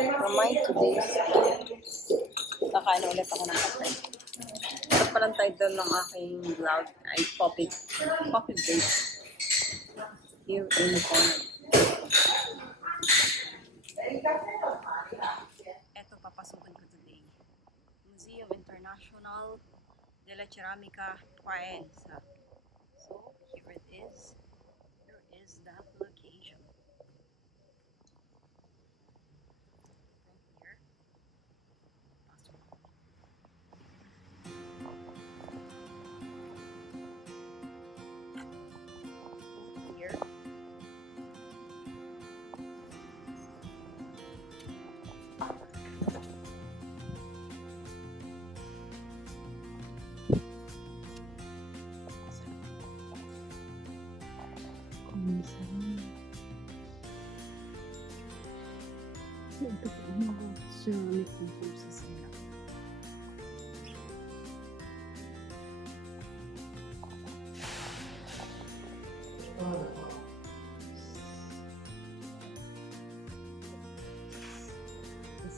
From my today's nakaano ulit ako ng kape. Ito palang title ng aking vlog ay Coffee Break here in the corner. Ito papasukin ko today. Museum International de la Ceramica Faenza. So here it is. Here is that location. Here. Ito po ang mga ceramic resources nila.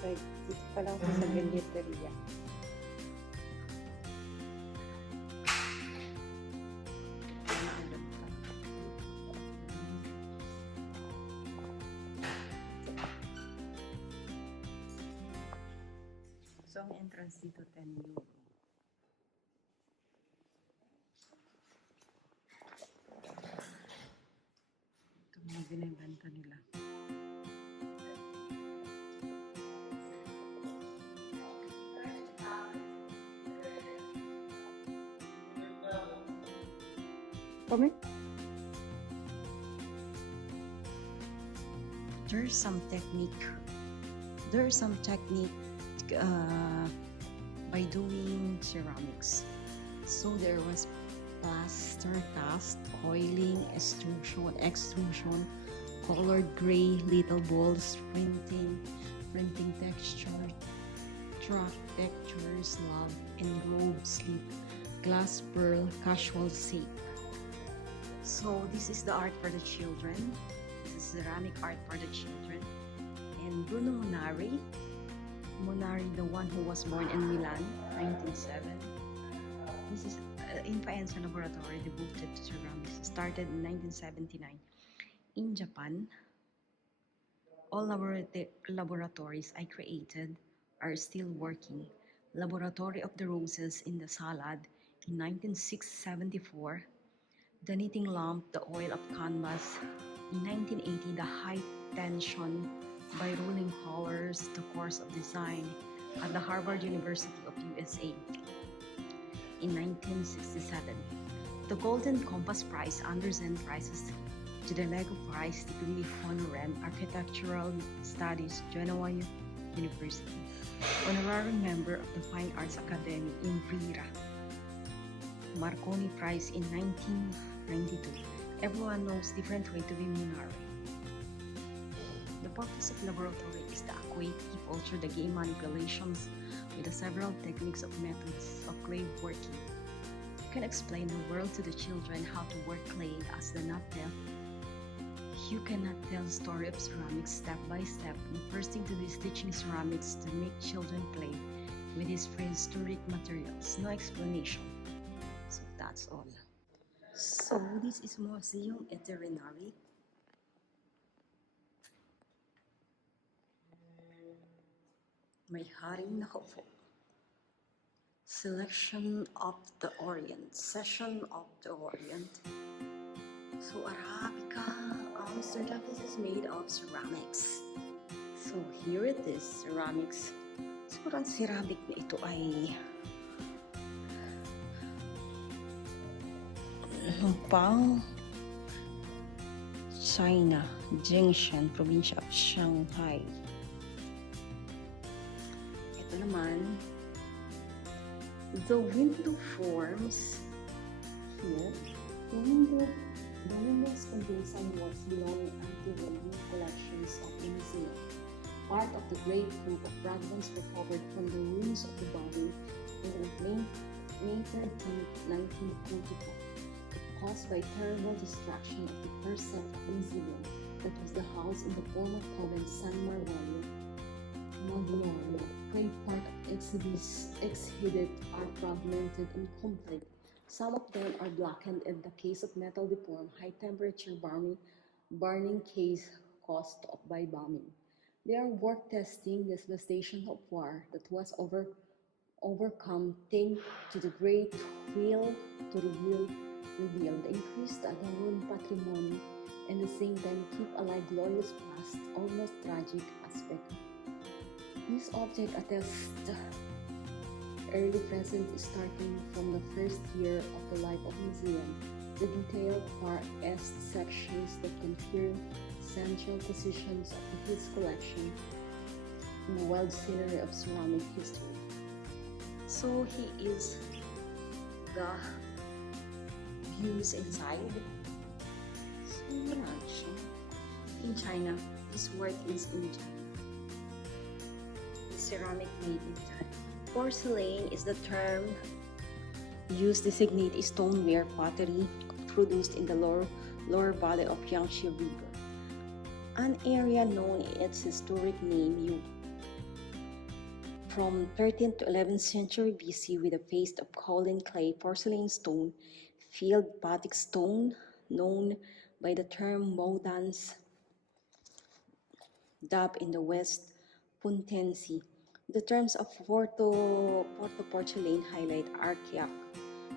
Dito pa lang sa bilyeteria. So, ang entrance dito, 10 euro. Ito mga binibenta nila. Kami? There's some technique by doing ceramics. So there was plaster cast, coiling, extrusion, colored gray, little balls, printing texture, track textures, slab, and globe sleeve, glass pearl, casual shape. So this is the art for the children. This is ceramic art for the children. And Bruno Munari, the one who was born in Milan, 1907. This is in Faenza laboratory devoted to ceramics. Started in 1979. In Japan, all laboratories I created are still working. Laboratory of the Roses in the Salad in 1974. The knitting lamp, the oil of canvas. In 1980, the high tension by rolling colors, the course of design at the Harvard University of USA. In 1967, the Golden Compass Prize, Andersen Prizes to the Lego Prize degree honorem Architectural Studies, Genoa University. Honorary member of the Fine Arts Academy in Brera. Marconi Prize in 1992. Everyone knows different way to be Munari. The purpose of laboratory is to acquaint people through the game manipulations with the several techniques of methods of clay working. You can explain the world to the children how to work clay as the not tell. You cannot tell the story of ceramics step by step. The first thing to do is teaching ceramics to make children play with these prehistoric materials. No explanation. So that's all. So this is Museum Veterinary. May haring nakaupo. Session of the Orient. So Arabica, Amsterdam, this is made of ceramics. So here it is, ceramics. Siguro ang ceramic na ito ay pang China, Jingshan, probinsya of Shanghai. Ito naman, the window forms here. The windows contain some works belonging to the new collections of the museum. Part of the great group of fragments recovered from the ruins of the body in May 13, 1944. Caused by terrible destruction of the first set of museum that was the house in the former convent San Marvello exhibit are fragmented and complete. Some of them are blackened in the case of metal deformed, high-temperature burning case caused by bombing. They are worth testing the devastation of war that was overcome thanks to the great will to reveal the increased Agawan patrimony and at the same time keep alive glorious past, almost tragic aspect. This object attests the early present starting from the first year of the life of museum. The detailed far east sections that confirm central positions of his collection in the wild scenery of ceramic history. So he is the views inside. So in China, his work is in China. The ceramic made in China. Porcelain is the term used to designate stoneware pottery produced in the lower valley of Yangtze River, an area known its historic name from 13th to 11th century BC with a paste of kaolin clay, porcelain stone, field batik stone, known by the term Modan's dab in the West Puntensi. The terms of Porto porcelain highlight archaic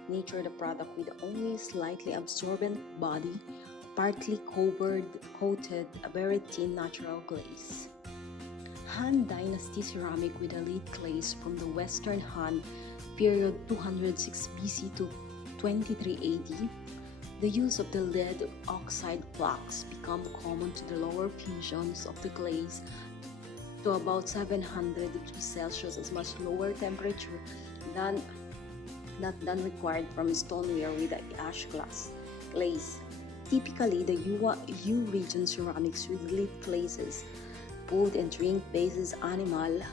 nature, the product with only slightly absorbent body, partly coated a very thin natural glaze. Han Dynasty ceramic with elite glaze from the Western Han period 206 BC to 23 AD. The use of the lead oxide blocks became common to the lower fusions of the glaze to about 700 degrees Celsius, as much lower temperature than required from stoneware with the ash glaze. Typically, the U region ceramics with lead glazes, food and drink bases, animal,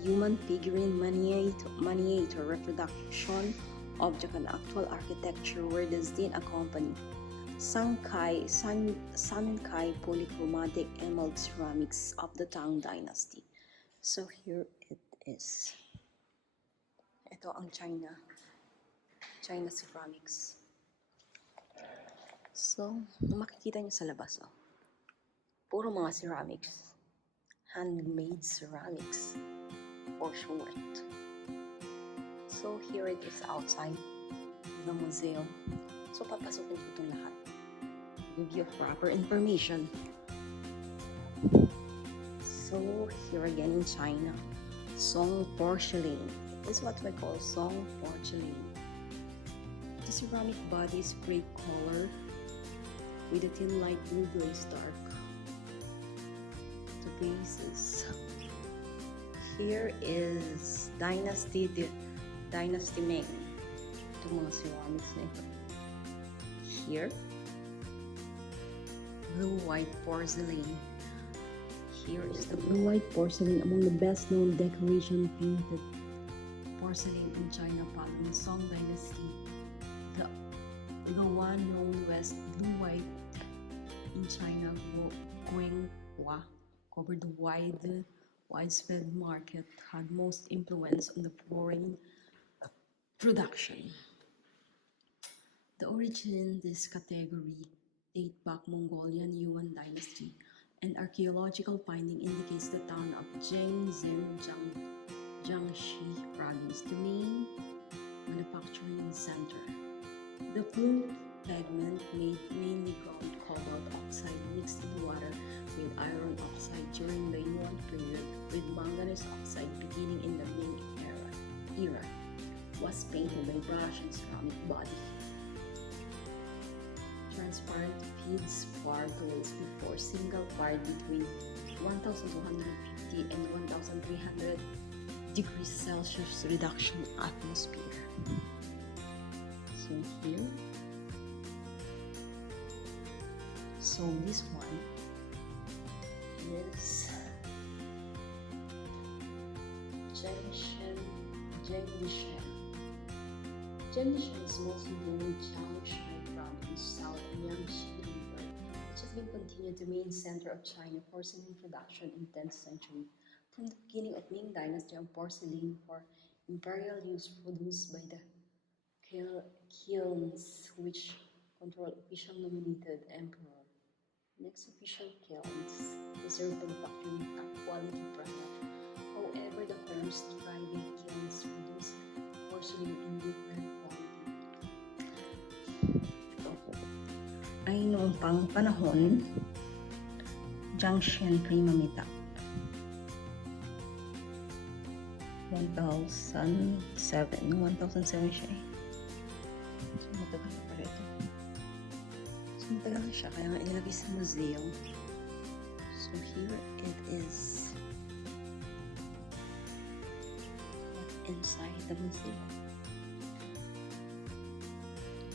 human figurine, miniature reproduction, object and actual architecture were destined accompany. Sankai polychromatic emerald ceramics of the Tang Dynasty. So here it is. Ito ang China ceramics. So, makikita nyo sa labas, oh. Puro mga ceramics. Handmade ceramics. For short. So, here it is outside the museum. So, papasukin ko itong lahat. Give you proper information. So, here again in China, Song porcelain. This is what we call Song porcelain. The ceramic body is gray color with a thin light blue glaze dark. The bases. Here is Dynasty Ming. Ito mga ceramics na ito. Here, blue-white porcelain. Here is the blue-white porcelain, among the best-known decoration painted porcelain in China following Song Dynasty. The one known as blue-white in China, Guanghua, covered the widespread market, had most influence on the foreign production. The origin this category date back Mongolian Yuan dynasty, and archaeological finding indicates the town of Zhengzhou, Jiangxi province, the main manufacturing center. The blue pigment made mainly ground cobalt oxide mixed in water with iron oxide during the Yuan period, with manganese oxide beginning in the Ming era, was painted by brush and ceramic body. Transparent feldspar glaze before single fired between 1250 and 1300 degrees Celsius reduction atmosphere. So here, so this one is Zhengshan is mostly known in Jiangxi province, south of Yangtze River, which has been continued the main center of China porcelain production in 10th century From the beginning of Ming Dynasty on porcelain for imperial use produced by the kilns which control official nominated emperor. Next official kilns reserved manufacturing top quality product. However, the first private kilns produce porcelain in different quality. Ay noong pang panahon, Junction Primamita 1007 siya eh. So matagal na pala ito. So matagal na siya, kaya nga ilagay sa museum. So here it is. Inside the museum.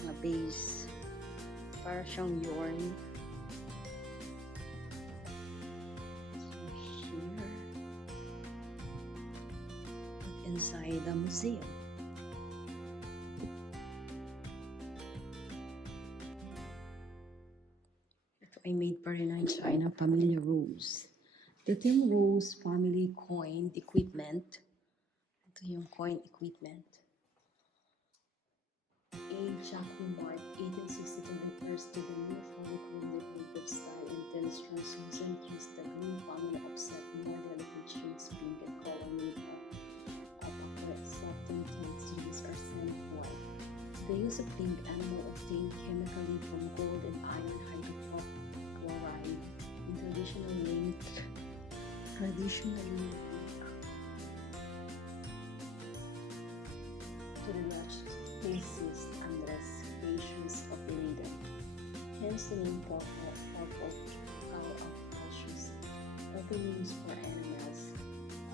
Mga base. Para siyang yarn. So here. Inside the museum. Ito ay made pa rin ng China Family Rose. Ito yung Rose Family Coin Equipment. Ito yung coin equipment. A. Jacques Mart, 1862 refers to the new polychrome decorative style intense translucent use the green family offset more delicate shades pink and color made of opaque softened tints used are sand white. The use of pink animal obtained chemically from gold and iron hydrochloride in traditionally to the Dutch bassist Andres Cassius of Leiden. Hence the name purple cow of cautious, often used for animals,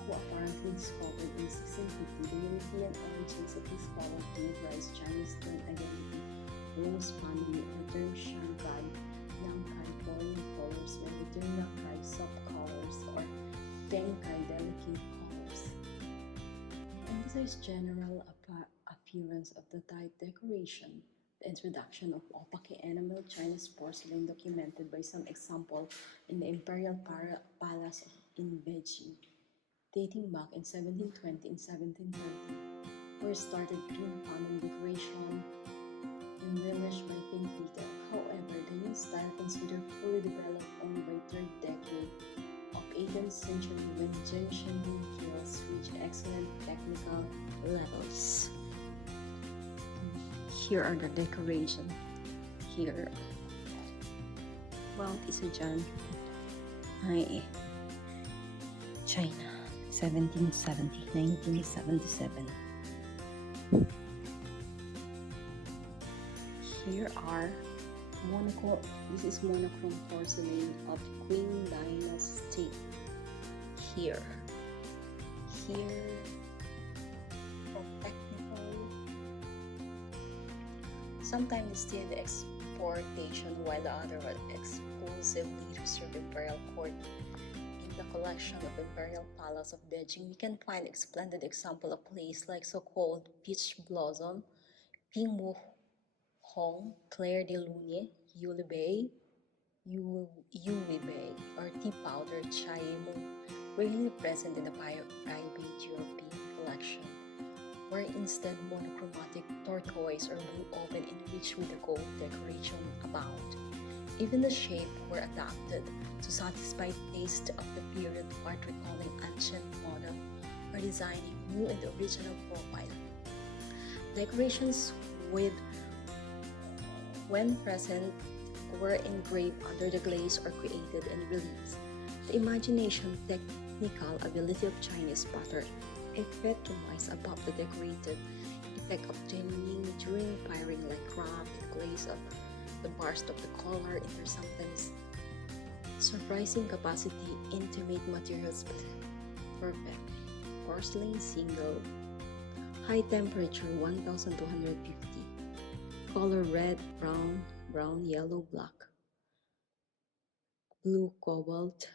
who apparently discovered in 1650 the European origins of this color gave rise Chinese term identity, Rose family, or the term Shanghai, Yangkai, boring colors, while the term Yangkai, soft colors, or Fengkai, delicate colors. Emphasize general appearance of the type decoration. The introduction of opaque enamel Chinese porcelain documented by some example in the Imperial Palace in Beijing, dating back in 1720 and 1730, where started green family decoration embellished by pink detail. However, the new style considered fully developed only by third decade of 18th century when Zhengshanli kilns reached excellent technical levels. Here are the decoration. Here, Mount Isajan, China, 1977. Here are this is monochrome porcelain of Qing Dynasty. Here, for technical. Sometimes still the exportation, while the other was exclusively reserved imperial court. In the collection of Imperial Palace of Beijing, we can find a splendid example of place like so-called peach blossom, Pingwu Hong, Claire de Lune, Yuli Bay, or tea powder Chai Mu, rarely present in the private European collection, where instead monochromatic turquoise or blue open enriched with the gold decoration abound. Even the shape were adapted to satisfy taste of the period, part recalling ancient model or designing new and original profile. Decorations when present, were engraved under the glaze or created in reliefs. The imagination technical ability of Chinese potter epitomized above the decorated effect obtaining during firing like craft glaze of the burst of the color in their sometimes surprising capacity intimate materials perfect. Porcelain single, high temperature 1250, color red, brown, yellow, black, blue, cobalt,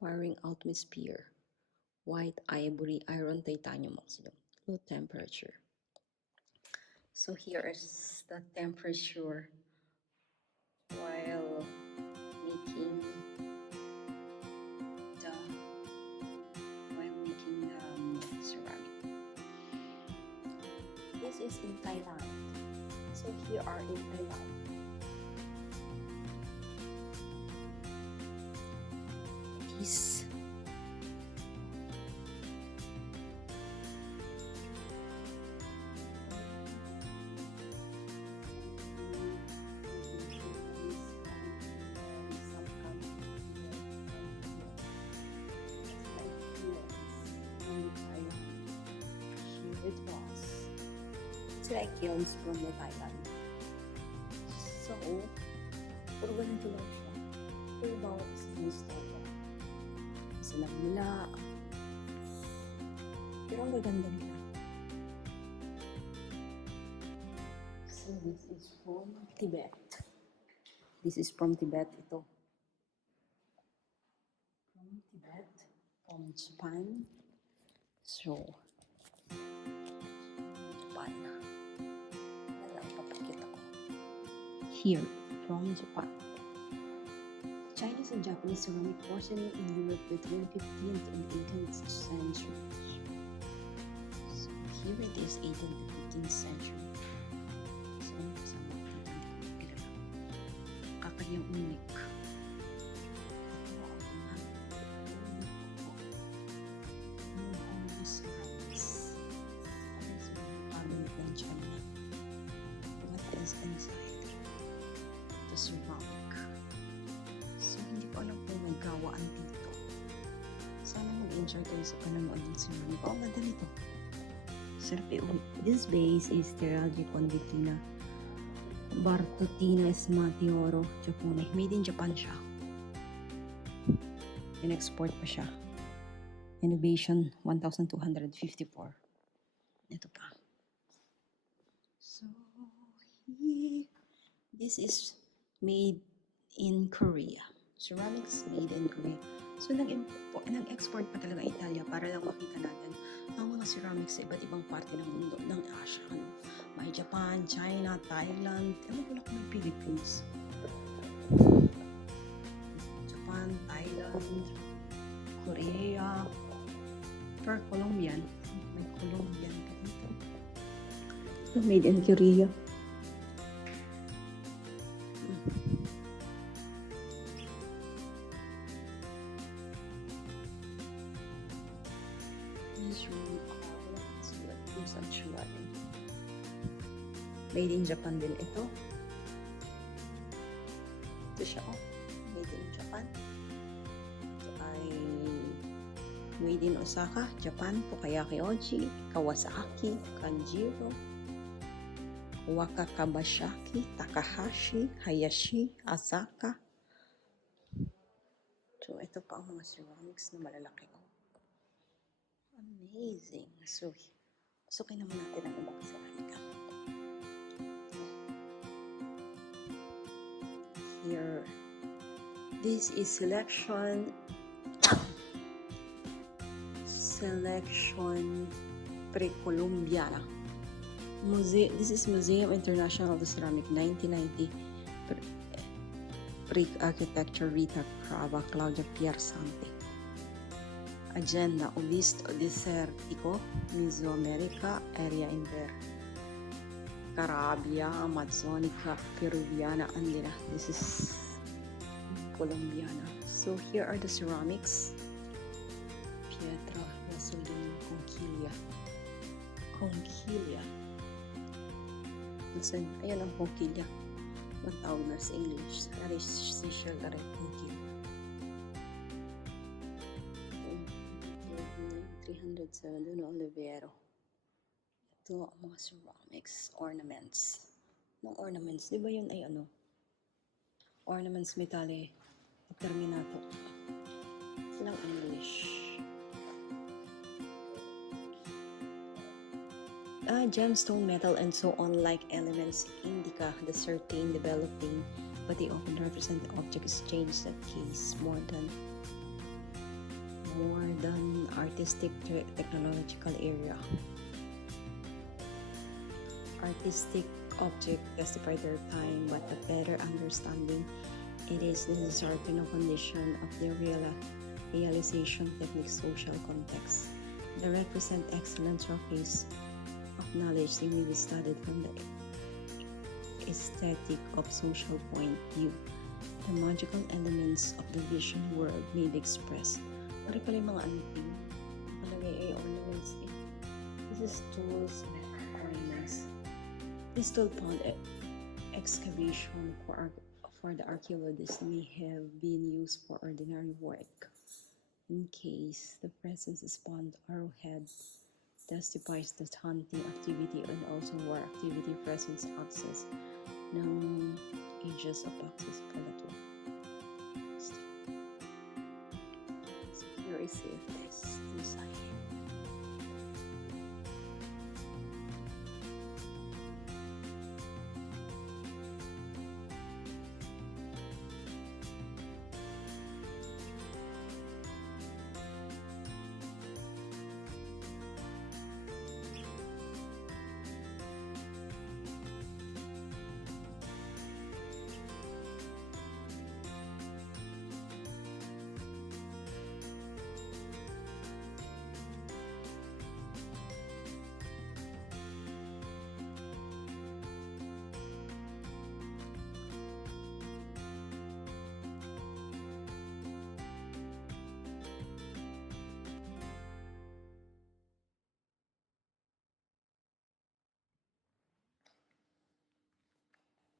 firing atmosphere, white, ivory, iron, titanium oxide, low temperature. So here is the temperature while making the This is in Thailand. So here are in Thailand. This it was. It's like kilns from the Thailand. So, puro ganito lang siya. Pero bawat isang store. Sila nila. Pero ang gaganda nila. So, this is from Tibet. This is from Tibet. Ito. From Tibet. From Japan. So, here from Japan. Chinese and Japanese ceramic porcelain in Europe between 15th and 18th century. So here it is, 18th to 15th century. So kasama natin kilala. Kakayang unik. What is inside? The ceramic. So, hindi ko alam kung may gawaan dito. Sana mag-enjoy kayo sa panonood ng ceramic. Oh, ganda nito. Sarap eh. This base is Teralgi Convitina Bartotina Esmatioro, Japone. Made in Japan siya. In-export pa siya. Innovation 1254. Ito pa. So, yeah. This is made in Korea. Ceramics made in Korea. So, nag-export pa talaga Italia para lang makita natin ang mga ceramics sa iba't ibang parte ng mundo, ng Asia. May Japan, China, Thailand. Ewan ko lang kung may Philippines. Japan, Thailand, Korea, or Colombian. May Colombian ka dito. Made in Korea. Made in Japan din ito. Ito siya, oh. Made in Japan. Ito ay made in Osaka, Japan. Pokayaki Oji, Kawasaki, Kanjiro, Wakakabashaki, Takahashi, Hayashi, Asaka. So, ito pa ang mga ceramics na malalaki, oh. Amazing. So, pasukin naman natin ang ibang ceramika. Here, this is selection Pre-Columbiana. This is Museum International of the Ceramic 1990. Pre-Architecture Rita Crava, Claudia Piersante. Agenda Obisto Desertico, Mesoamerica, Area Inter. Carabia, Amazonica, Peruviana, Andina. This is Colombiana. So here are the ceramics. Pietra, Vasolina, Conchiglia. Conchiglia. Ayan ang Conchiglia. Ang tawag na sa English. Artificial Conchiglia. 307 Dono Olivero. Ito ang mga ceramics, ornaments. Mga ornaments, di ba yun ay ano? Ornaments metale, terminato. Silang English. Gemstone, metal, and so on like elements indica the certain developing, but they often represent the object is changed that case more than artistic technological area. Artistic object testify their time, but a better understanding it is necessary to know condition of the realization technique social context. They represent excellent showcase of knowledge they may be studied from the aesthetic of social point of view. The magical elements of the vision world may be expressed. Pari pala yung mga anting. Palagay ay ornaments. This is tools and ornaments. This tool found excavation for the archaeologists may have been used for ordinary work. In case the presence is found arrowhead testifies that hunting activity and also war activity presents access ng ages of access pala to. So here is it, this design.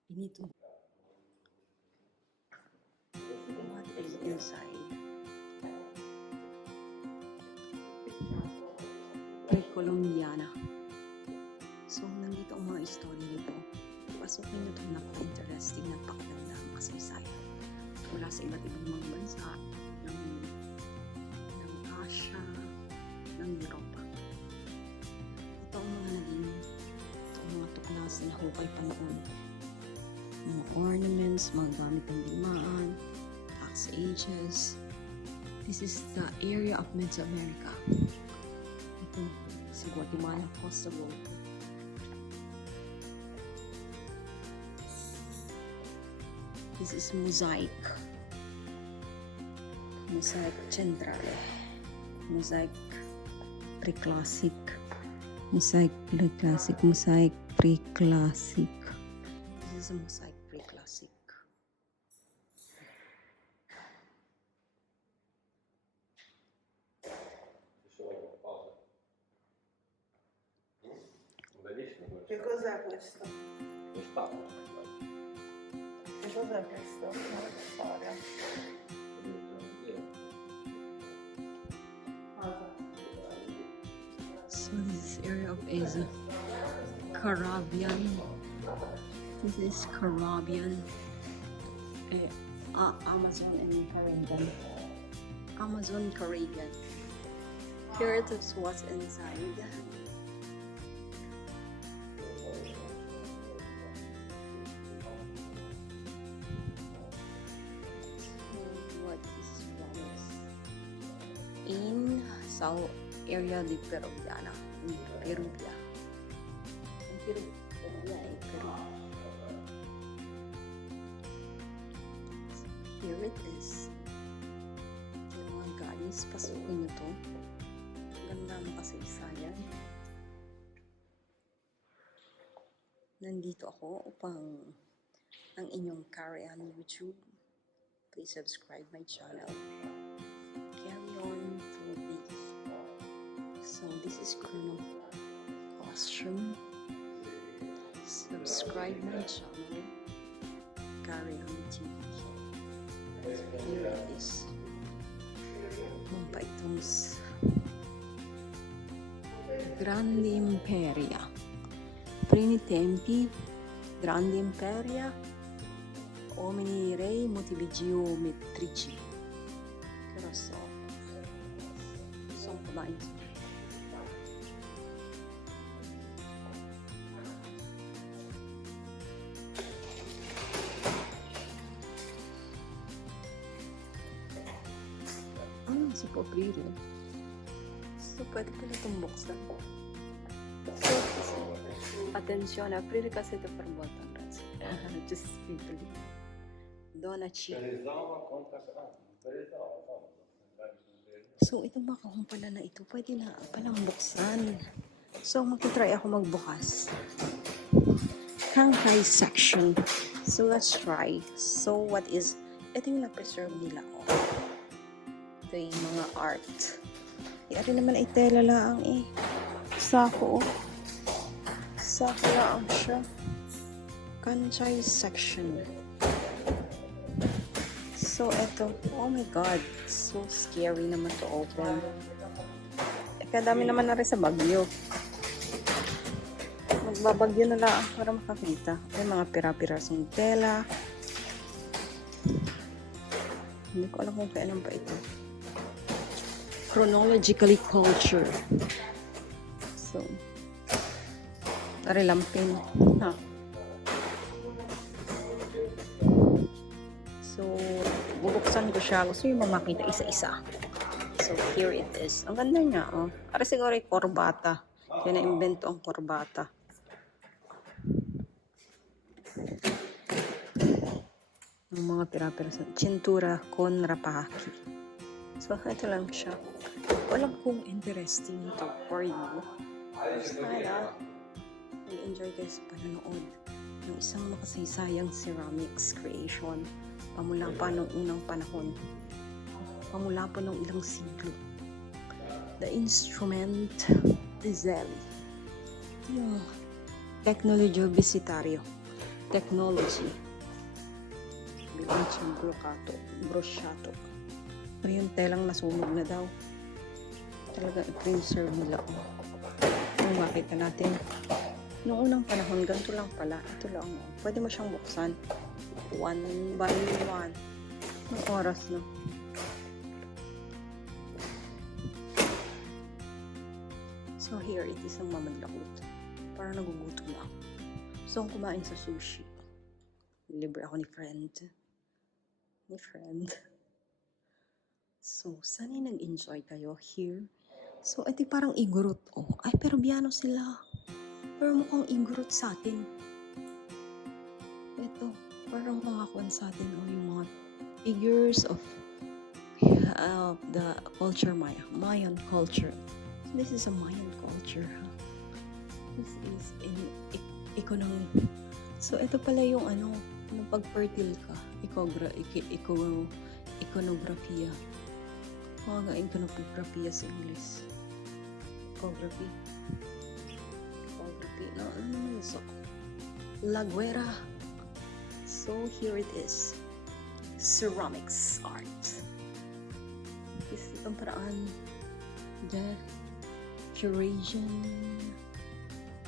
You need to what is inside. Pre-Columbiana. So, nandito ang mga story nito. Pasukin nyo ito, napaka-interesting, napakaganda ang kasaysayan. Mula sa iba't ibang mga bansa, ng Asia, ng Europa. Ito ang mga tuklas na hukay panahon. Mga ornaments, mga gamit ng digmaan, axe ages. This is the area of Mesoamerica. Ito, si Guatemala, Costa Rica. This is mosaic. Mosaic centrale. Mosaic pre-classic. Mosaic pre-classic. Mosaic pre-classic. This is a mosaic pre-classic. Che cos'è questo? Che cos'è questo? Una storia. So this area of is Caribbean. This is Caribbean. Amazon and Caribbean. Amazon Caribbean. Here it is what's inside. What is Ramos? In South area de Peruviana. In Perugia. In Perugia, Peru. So here it is. Okay, mga guys, pasukin nyo to. Ganda ang kasaysayan. Nandito ako upang ang inyong carry on YouTube. Please subscribe my channel. Carry on through this. So this is Chrono Costume. Subscribe my channel. Carry on TV. Here it is. Mumpa itong Grande Imperia. Primi tempi, Grande Imperia, uomini rei motivi geometrici. Che lo so. Sono blind. Non si può aprire. So, pwede pala itong buksan. So, attenzione, aprire cassetto per volta, grazie. Just simply. Donaci. So, itong makahong pala na ito, pwede na palang buksan. So, magtitry ako magbukas. Kangkay section. So, let's try. So, what is... Ito yung na-preserve nila. Ito yung mga art. Ito naman ay tela lang eh. Sako. Sako lang siya. Kangkay section. So, ito. Oh my God. So scary naman to open. Kadami naman na rin sa bagyo. Magbabagyo na lang para makakita. May mga pira-pirasong tela. Hindi ko alam kung kailan pa ito. Chronologically culture. So, tarilampin. Ha. So, bubuksan ko siya. Gusto yung mamakita isa-isa. So, here it is. Ang ganda niya, oh. Para siguro yung korbata. Kaya na-invento ang korbata. Ang mga pira-pira sa cintura con rapaki. So, ito lang siya. Walang kung interesting ito for you. Sana, nag-enjoy kayo sa panonood ng isang makasaysayang ceramics creation. Pamula pa noong unang panahon. Pamula pa noong ilang siglo. The instrument diesel. Yung technology visitaryo. Technology. Bilanchang brosyato. Pero yung telang nasunog na daw. Talaga i-preserve nila. Kung makita natin. Noong unang panahon, ganito lang pala. Ito lang. Pwede mo siyang buksan. One by one. Anong oras na? So here it is ang mamadlakot. Parang nagugutom ako. So ang kumain sa sushi. Libre ako ni friend. So sana nag-enjoy kayo here. So ito parang igurot. Oh, ay pero biyano sila. Pero mukhang igurot sa atin. Ito, parang mga kwan sa atin. Oh, yung mga figures of the culture Mayan culture. So this is a Mayan culture. Huh? This is in economy. So ito pala yung nung pag-fertile ka, iconographia. Mga iconographia sa English. Ecography. No, ano naman ito? La Guerra. So here it is. Ceramics art. This is ang paraan. The Eurasian.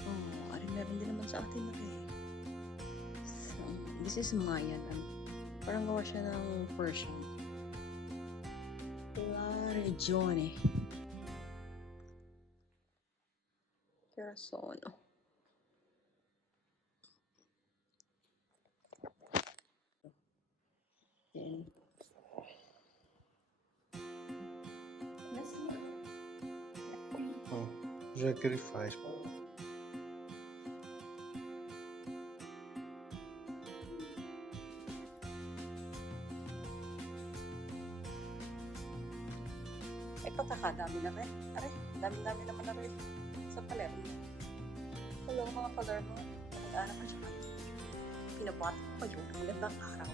Oh, meron din naman sa atin na eh. So, this is Mayan. Parang gawa siya ng Persian. La Regione. Kerasono. Oh, já que ele faz. Ay, pagkakadami na rin. Aray, dami-dami naman na rin sa Palermo. Hello mga Palermo. Mag-anak ka siya. Pinabati ko kayo ng magandang araw.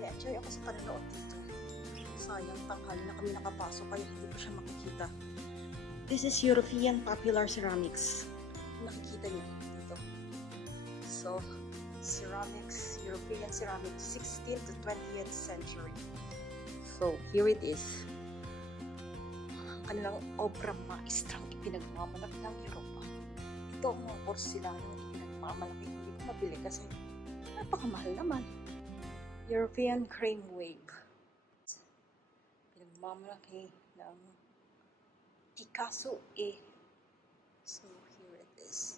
I-enjoy ako sa panonood dito. Sayang, tanghali na kami nakapasok kaya hindi ko siya makikita. This is European popular ceramics. Nakikita niyo dito. So, ceramics, European ceramics, 16th to 20th century. So, here it is. Ang kanilang obra maestrang ipinagmamalaki ng Europa. Ito ang mga porcelanong ipinagmamalaki. Hindi ko mabili kasi napakamahal naman. European crane wave. Pinagmamalaki ng Picasso eh. So, here it is.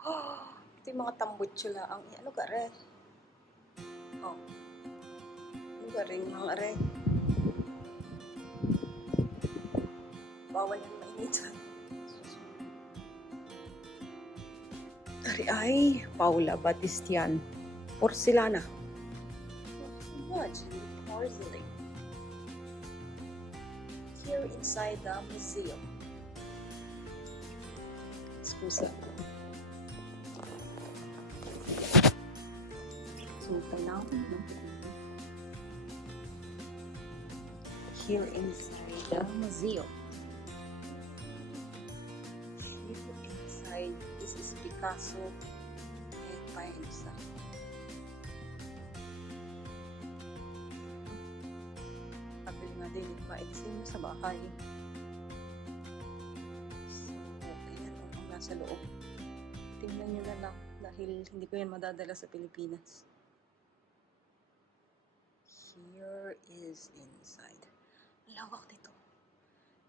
Oh, ito yung mga tambutsula. Ano ka rin? Oh. Ano ka rin mga rin? Bawal yan mainitan. Ari ay, Paula Batistian. Porcelana. Imagine, porcelain. Here inside the museum. pusa. So, tanawin no? Here inside the museum. Here inside, this is Picasso and Faenza. Kabili nga din, maitsin nyo sa bahay. So, ayan ang nasa loob. Tingnan nyo na lang dahil hindi ko yan madadala sa Pilipinas. Here is inside. Lawak dito.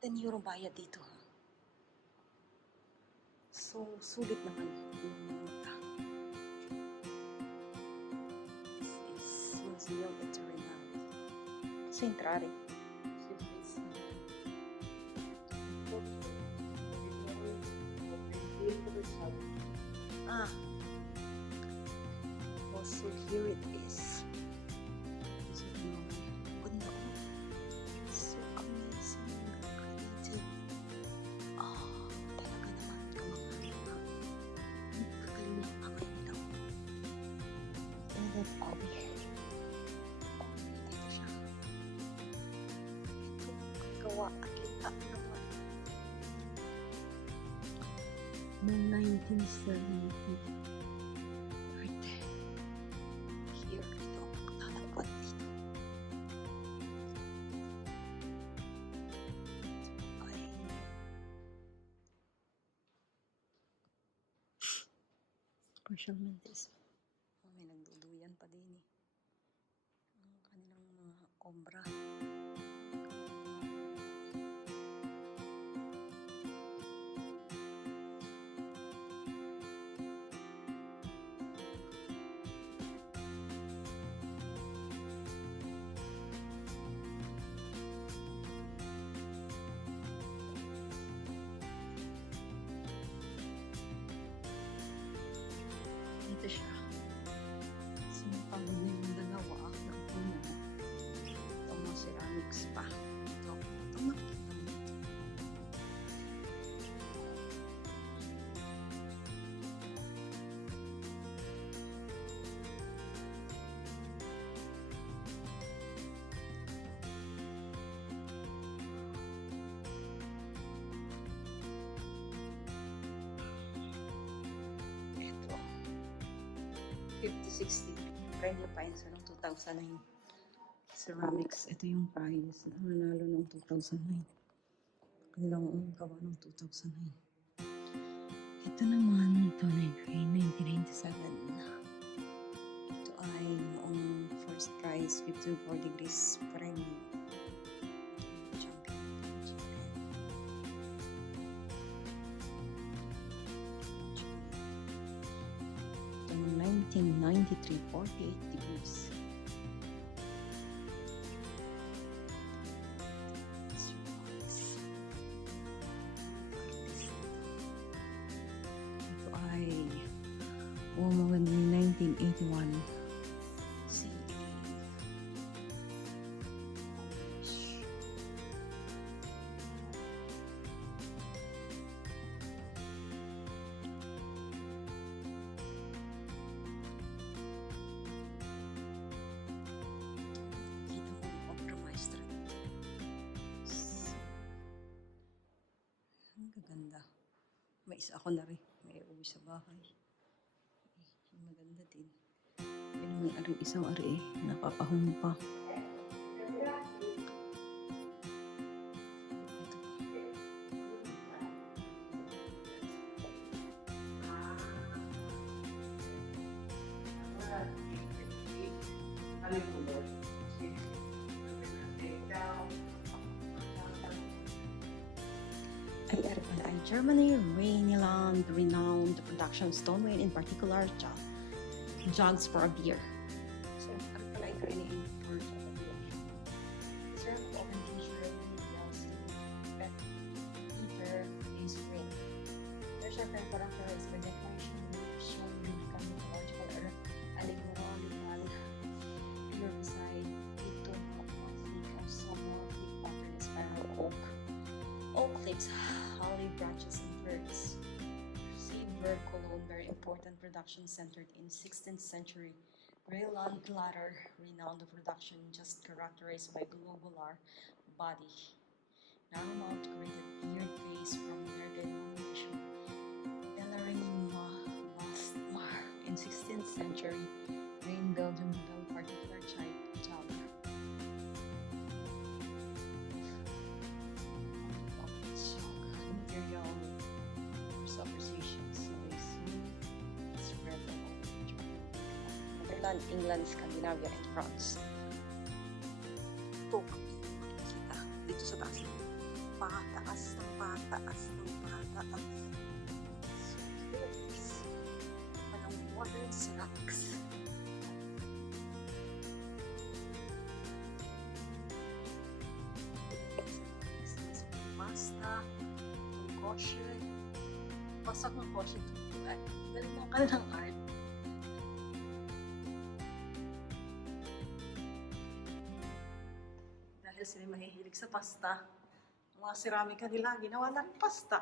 10 euro bayad dito. So, sulit naman yung mata. This is Museum Eternal. Centrare. Ah. Also, here it is. So amazing, creative. Talaga naman kamanghaling na. Kagaling ng kamay nila. Ito sabi. Ito siya. Ito, gawa at kita naman. Noong 1970. Here, ito, tatagpuan dito. Mendes. May nagduduyan pa din eh. Ang kanilang mga obra. Ito siya. Sinipag na yung dalawa ng una. Ito mga ceramics pa. Ito makikita mo ito. Ito. 50-60 Mic Faenza noong 2009. Ceramics. Ito yung prize. Nanalo noong 2009. Kanilang gawa noong 2009. Ito naman, ito na 1997. Ito ay noong first prize, 54 degrees premium. Ito noong 1993, 48 degrees. Mga 1981 CE. Kita mo yung compromise street. Ang gaganda. May isa ako na rin. May uwi sa bahay. Maganda din. Pero may isang ari napapahumpa. Ay Germany, renowned production stoneware, in particular jugs for a beer. So, ano pala ito ini-import of a beer? Serve open t-shirt, meals, Peter is green. Their sharpened characterized by decoration, shown biblical, mythological, or allegorical, pure beside, ito of summer, pattern spiral oak. Oak clips, holly branches, and birds. important production centered in 16th century. Greyland ladder, renowned for production just characterized by globular body. Narrow mouth created weird face from their denomination. Bellarina Bastmar in 16th century. Rain Belgium Bell particular type job. Material for precision. Spread all over Netherlands, England, Scandinavia, and France. Ito, kita dito sa taas. Pataas ng pataas ng pataas. So, yes. Walang modern ceramics. Pasta, concussion. Pasak ng concussion. Galing mo ka ng art. Dahil sila mahihilig sa pasta, ang mga ceramika nila, ginawa na rin pasta.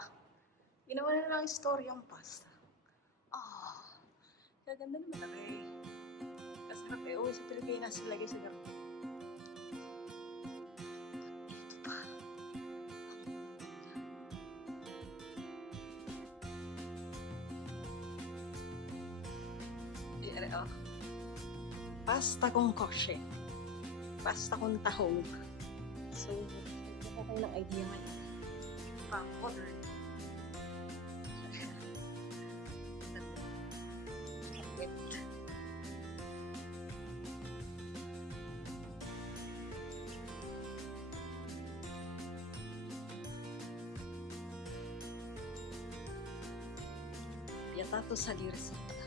Ginawa na lang istorya ang pasta. Kaganda naman na rin. Kasarap eh, uwi sa Pilipinas, lagay sa garden. Ito pa. Pasta kong koshe. Pasta kong tahong. So, ito kayo ng idea ngayon. Pang modern. Wait. Piatato salire sotto.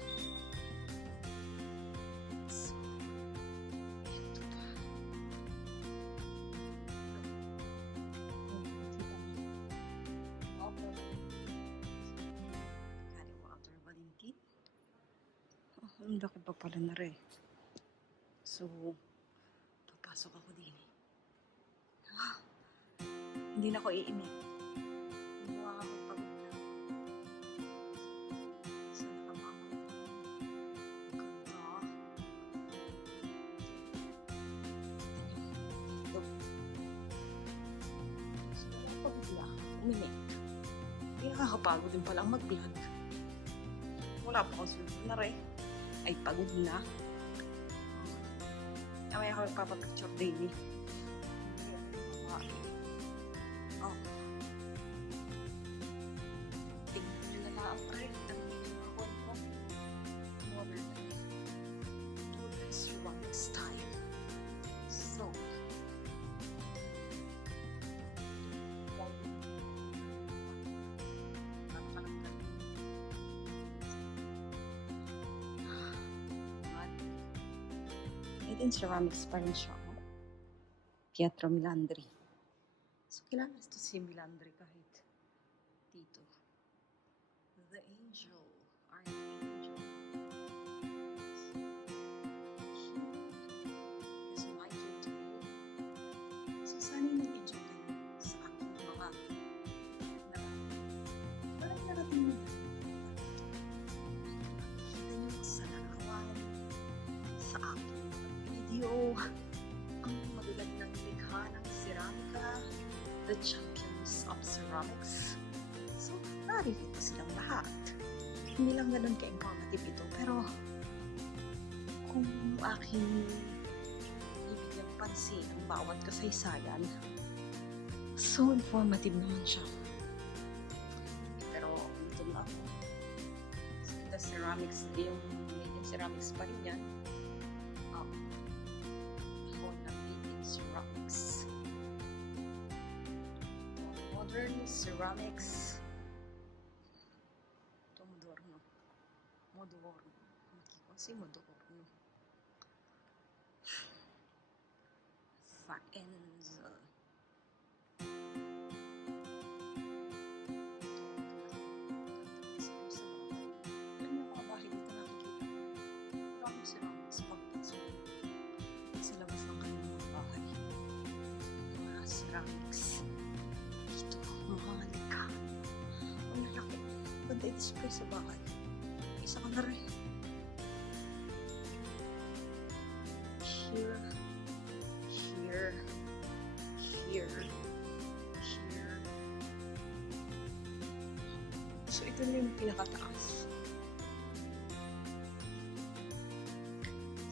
Ang laki pa pala na rin. So, papasok ako din. Hindi na ako iimik. Hindi mo ako pagod na. So, nakamamay ko. Ganda. Ito. So, napagod na. Uminik. Hindi nakakapagod din palang mag-vlog. Wala pa akong sunod na rin. Ay pagod na. Mamaya ako magpapapicture daily. Oh. Tignan nyo na lang, pre. Ang mga kwento. Modern na rin. Modern ceramic style. So. Made in ceramics pa rin siya. Pietro Milandri. So, kilala ito si Milandri kahit dito. The Angel. Archangel. Is my gift to you. So, sana yung nag-enjoy kayo sa aking mga parang narating nyo. Kita nyo sa nakawan sa aking video ang magagandang likha ng ceramika, the champions of ceramics. So, narito silang lahat. Hindi lang ganun ka-informative ito, pero kung aking ibigyang pansin ang bawat kasaysayan, so informative naman siya. Pero ito na ako. So, the ceramics, yung made in ceramics pa rin yan. Ceramics. Modern ceramics. Ito modorno. Modorno. Makikonsay modorno. Faenza. Ano yung mga bahay dito nakikita? Maraming ceramics pagpasok. Sa labas ng kanyang mga bahay. Mga ceramics. Dito, mga likha. Ang lalaki. Ganda i-display sa bahay. Isa ka color. Here, here, here, here. So, ito na yung pinakataas.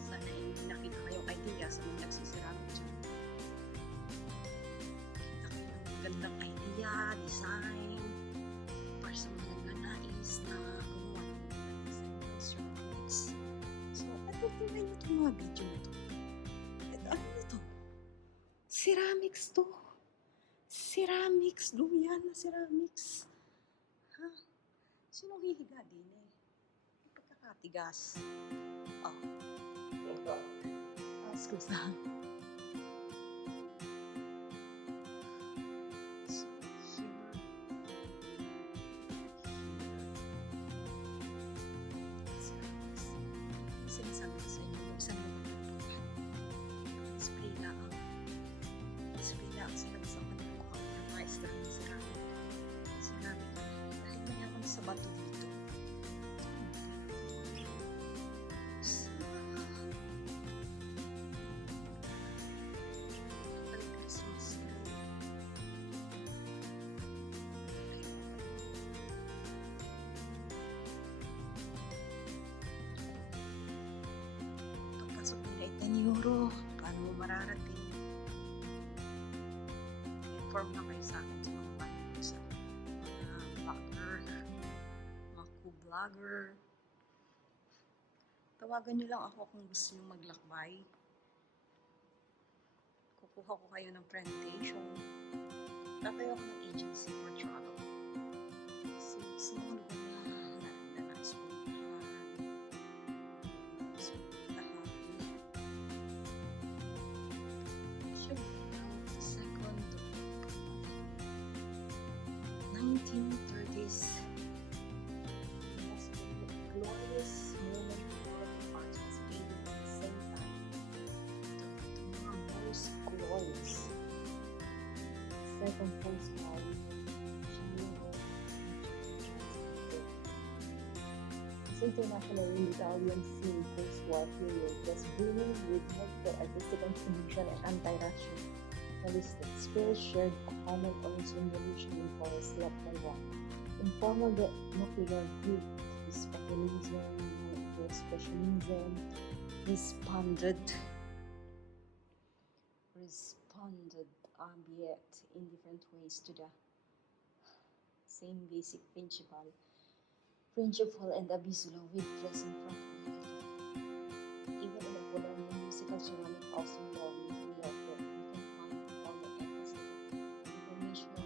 Sana hindi nakita kayong idea sa mga nagsisirami dyan. Kita kayo ng magandang idea, design, para sa mga nagnanais na gumawa ng design ng ceramics. So, patutunan nyo itong mga video na ito. Ano ito? Ceramics to. Ceramics. Duyan na ceramics. Ha? Sinong hihiga din eh? May pagkakatigas. Oh. Scusa. So, here. Ceramics. Sinasabi ko sa inyo, yung isang lugar display lang. Display lang sila sa kanilang mukhang ng maestra ng ceramic. Ceramic. Dahil mayaman sa bato dito. Christmas tree. Pagpasok nila 10 euro. Paano mo mararating? Inform na kayo sa akin sa mga paano sa mga vlogger, mga co-vlogger. Tawagan nyo lang ako kung gusto nyo maglakbay. Kukuha ko kayo ng presentation. Tatayo ako ng agency for travel. So, sa mga lugar na nais ko second 1930s, the most glorious moment for the arts was fading at the same time. The most glorious second postcard. This international Italian scene post-war period was booming with multiple artistic contribution and anti-rationalistic spirits shared a common origin revolution in forests left Taiwan. Informal nuclear group, speculation, expressionism, responded albeit in different ways to the same basic principle and abyssal with present tranquility. Even in the Colombian musical ceramic house in Rome, New York, we can find formal emphasis informational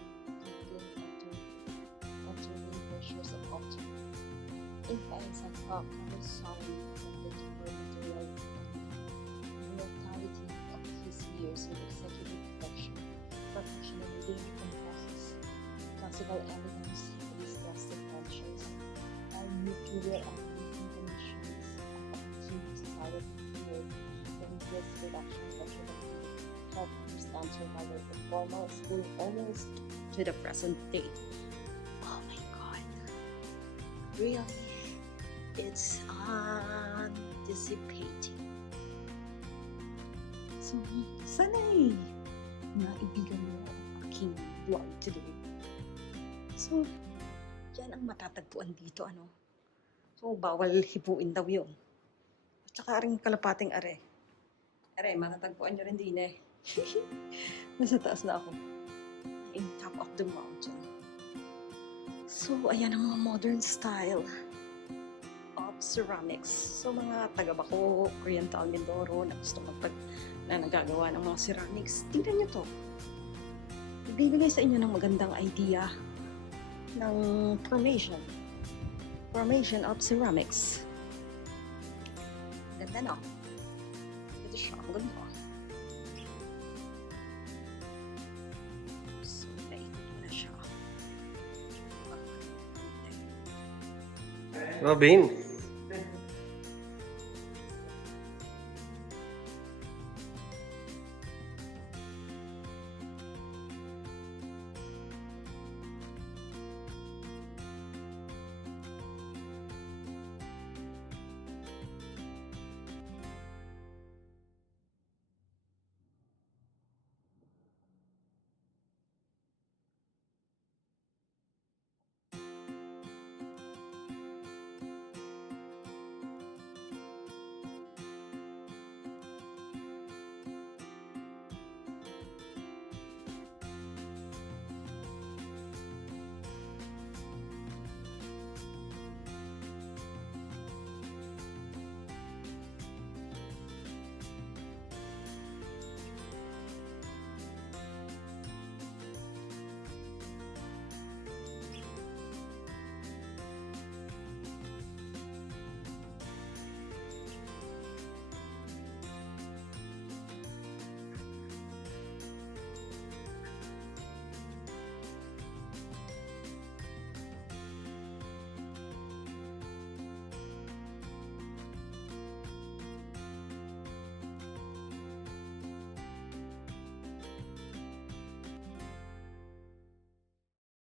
altering pressures of object. In Faenza, Carlos Solomon attempted to further material immortality of his years with executive perfection and daily compresses classical elegance with these drastic tensions. Nuclear and heating conditions of society period when this reduction pressure help understand survival of formal school almost to the present day. Oh my god. Really? It's anticipating. So, sana'y naibigan mo ang aking vlog today. So, yan ang matatagpuan dito, ano? So, bawal hipuin daw yun. At saka rin kalapating are. Are, matatagpuan nyo rin din eh. Nasa taas na ako. In top of the mountain. So, ayan ang mga modern style of ceramics. So, mga taga-Bako, Oriental Mindoro na gusto na nagagawa ng mga ceramics. Tingnan nyo to. Ibibigay sa inyo ng magandang idea ng formation of ceramics. Ganda na. Ito siya. Ang ganda. So, naikot mo na siya. Robin,